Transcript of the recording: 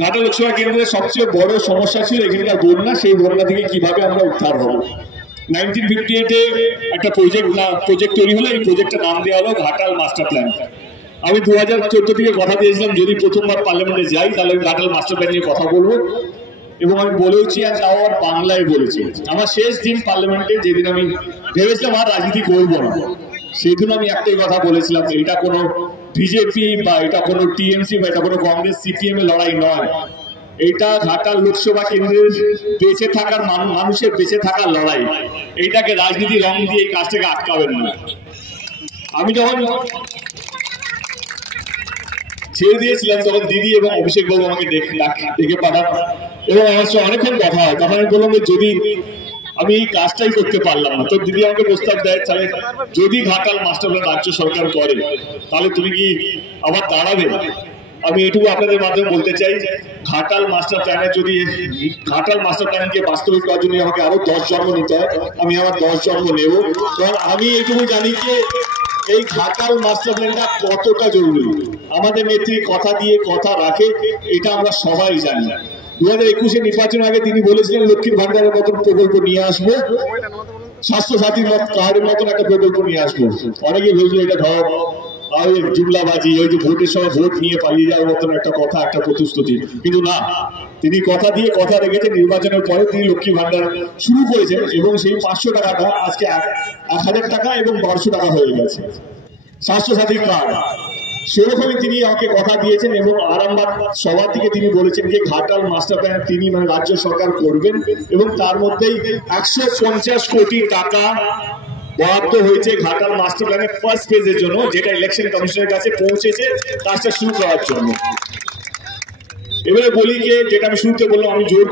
ঘাটাল লোকসভা কেন্দ্রের সবচেয়ে বড় সমস্যা ছিল এখানকার বন্যা। সেই বন্যা থেকে কিভাবে আমরা উদ্ধার হব। 1958-এ একটা প্রজেক্ট তৈরি হলো। এই প্রজেক্টের নাম দেওয়া হলো ঘাটাল মাস্টার প্ল্যান। আমি 2014 থেকে কথা দিয়েছিলাম যদি প্রথমবার পার্লামেন্টে যাই তাহলে আমি ঘাটাল মাস্টার প্ল্যান নিয়ে কথা বলবো, এবং আমি বলেওছি, আর তাও আর বাংলায় বলেছি। আমার শেষ দিন পার্লামেন্টে, যেদিন আমি ভেবেছিলাম আর রাজনীতি করবো না, সেদিন আমি একটাই কথা বলেছিলাম, এটা কোনো বিজেপি বা এটা কোনো টিএমসি বা এটা কোনো কংগ্রেস সিপিএম এর লড়াই নয়, এটা ঘাটাল লোকসভা কেন্দ্রের বেঁচে থাকার মানুষের বেঁচে থাকার লড়াই। এইটাকে রাজনীতি রং দিয়ে এই কাজটাকে আটকাবেন না। আমি যখন ছেড়ে দিয়েছিলাম তখন দিদি এবং অভিষেক বাবু আমাকে ডেকে পাঠান এবং আমার সঙ্গে অনেকক্ষণ কথা হয়। তখন আমি বললাম যদি আমি এই কাজটাই করতে পারলাম না, তো দিদি আমাকে প্রস্তাব দেয়, তাহলে যদি ঘাটাল মাস্টার প্ল্যান রাজ্য সরকার করে তাহলে তুমি কি আবার দাঁড়াবে? আমি এটুকু আপনাদের মাধ্যমে বলতে চাই, ঘাটাল মাস্টার প্ল্যানকে বাস্তবিক করার জন্য আমাকে আরো 10 জন্ম নিতে হয়। আমি আমার 10 জন্ম নেব, কারণ আমি এটুকু জানি যে এই ঘাটাল মাস্টার প্ল্যানটা কতটা জরুরি। আমাদের নেত্রী কথা দিয়ে কথা রাখে, এটা আমরা সবাই জানি। 2021-এ নির্বাচনের আগে তিনি বলেছিলেন লক্ষ্মীর ভান্ডারের মতন প্রকল্প নিয়ে আসবো, স্বাস্থ্য সাথীর কার্ডের মতন একটা প্রকল্প নিয়ে আসবো। অনেকেই বলছিল এটা ধর জুমলাবাজি, ওই যে ভোটের সময় ভোট নিয়ে পালিয়ে যাওয়ার মতন একটা কথা, একটা প্রতিশ্রুতি। কিন্তু না, তিনি কথা দিয়ে কথা রেখেছেন। নির্বাচনের পরে তিনি লক্ষ্মী ভান্ডার শুরু করেছেন এবং সেই 500 টাকাটা আজকে 1000 টাকা এবং 1200 টাকা হয়ে গেছে। স্বাস্থ্য সাথীর কার্ড সেরকমই তিনি আমাকে কথা দিয়েছেন এবং আরামবাগ সভা থেকে তিনি বলেছেন যে ঘাটাল মাস্টার প্ল্যান তিনি রাজ্য সরকার করবেন এবং তার মধ্যেই 150 কোটি টাকা বরাদ্দ হয়েছে ঘাটাল মাস্টার প্ল্যানের ফার্স্ট ফেজের জন্য, যেটা ইলেকশন কমিশনের কাছে পৌঁছেছে কাজটা শুরু করার জন্য। এবারে বলি যে যেটা আমি শুরুতে বললাম, আমি জোর